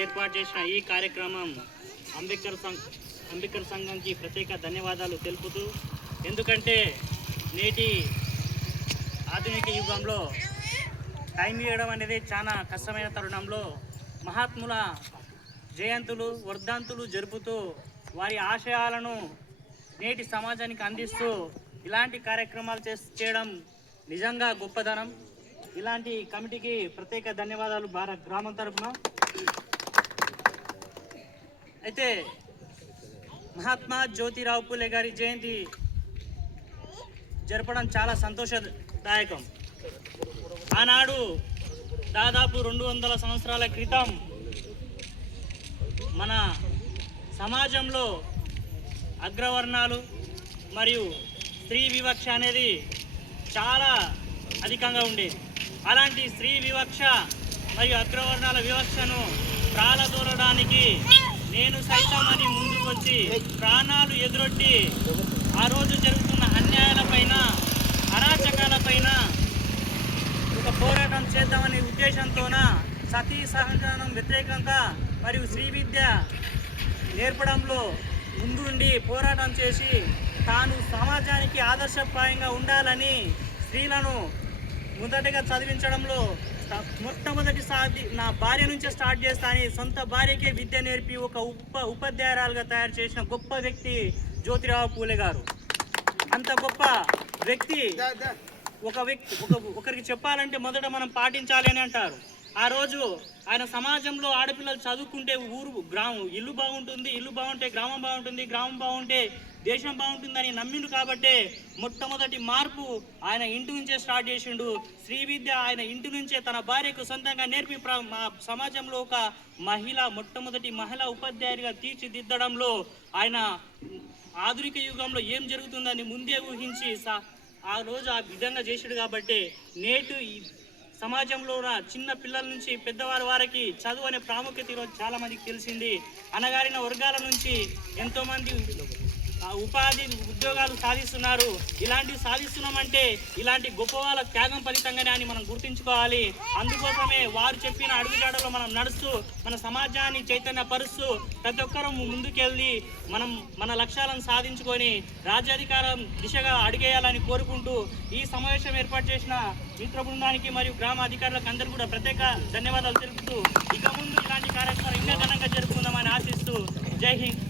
ఏర్పాటు చేసిన ఈ కార్యక్రమం అంబేద్కర్ సంఘంకి ప్రత్యేక ధన్యవాదాలు తెలుపుతూ, ఎందుకంటే నేటి ఆధునిక యుగంలో టైం ఇవ్వడం అనేది చాలా కష్టమైన తరుణంలో మహాత్ముల జయంతులు వర్ధంతులు జరుపుతూ వారి ఆశయాలను నేటి సమాజానికి అందిస్తూ ఇలాంటి కార్యక్రమాలు చేయడం నిజంగా గొప్పదనం. ఇలాంటి కమిటీకి ప్రత్యేక ధన్యవాదాలు భారత్ గ్రామం తరఫున. అయితే మహాత్మా జ్యోతిరావు పూలే గారి జయంతి జరపడం చాలా సంతోషదాయకం. ఆనాడు దాదాపు 200 సంవత్సరాల క్రితం మన సమాజంలో అగ్రవర్ణాలు మరియు స్త్రీ వివక్ష అనేది చాలా అధికంగా ఉండేది. అలాంటి స్త్రీ వివక్ష మరియు అగ్రవర్ణాల వివక్షను ప్రాలదోలడానికి నేను సైతం అని ముందుకు వచ్చి ప్రాణాలు ఎదురొట్టి ఆ రోజు జరుగుతున్న అన్యాయాలపైన అరాచకాలపైన ఒక పోరాటం చేద్దామనే ఉద్దేశంతోన సతీ సహజనం వ్యతిరేకంగా మరియు శ్రీ విద్య నేర్పడంలో ముందుండి పోరాటం చేసి తాను సమాజానికి ఆదర్శప్రాయంగా ఉండాలని స్త్రీలను మొదటగా చదివించడంలో మొట్టమొదటిసారి నా భార్య నుంచే స్టార్ట్ చేస్తానని సొంత భార్యకే విద్య నేర్పి ఒక ఉపాధ్యాయురాలుగా తయారు చేసిన గొప్ప వ్యక్తి జ్యోతిరావు పూలే గారు. అంత గొప్ప వ్యక్తి ఒకరికి చెప్పాలంటే మొదట మనం పాటించాలి అని అంటారు. ఆ రోజు ఆయన సమాజంలో ఆడపిల్లలు చదువుకుంటే ఇల్లు బాగుంటుంది, ఇల్లు బాగుంటే గ్రామం బాగుంటుంది, గ్రామం బాగుంటే దేశం బాగుంటుందని నమ్మిండు. కాబట్టే మొట్టమొదటి మార్పు ఆయన ఇంటి నుంచే స్టార్ట్ చేసిండు. శ్రీ విద్య ఆయన ఇంటి నుంచే తన భార్యకు సొంతంగా నేర్పి మా సమాజంలో ఒక మొట్టమొదటి మహిళా ఉపాధ్యాయుడిగా తీర్చిదిద్దడంలో ఆయన ఆధునిక యుగంలో ఏం జరుగుతుందని ముందే ఊహించి ఆ రోజు ఆ విధంగా చేసాడు. కాబట్టి నేటి సమాజంలో ఉన్న చిన్న పిల్లల నుంచి పెద్దవారి వారికి చదువు అనే ప్రాముఖ్యత ఈరోజు చాలా మందికి తెలిసింది. అణగారిన వర్గాల నుంచి ఎంతోమంది ఉద్యోగాలు సాధిస్తున్నారు. ఇలాంటివి సాధిస్తున్నామంటే ఇలాంటి గొప్ప వాళ్ళ త్యాగం ఫలితంగానే అని మనం గుర్తుంచుకోవాలి. అందుకోసమే వారు చెప్పిన అడుగుజాడలో మనం నడుస్తూ మన సమాజాన్ని చైతన్యపరుస్తూ ప్రతి ఒక్కరూ ముందుకెళ్ళి మన లక్ష్యాలను సాధించుకొని రాజ్యాధికారం దిశగా అడిగేయాలని కోరుకుంటూ ఈ సమావేశం ఏర్పాటు చేసిన మిత్ర బృందానికి మరియు గ్రామ అధికారులకు అందరూ కూడా ప్రత్యేక ధన్యవాదాలు తెలుపుతూ ఇక ముందు ఇలాంటి కార్యక్రమాలు ఇంకా ఘనంగా జరుపుకుందామని ఆశిస్తూ జై హింద్.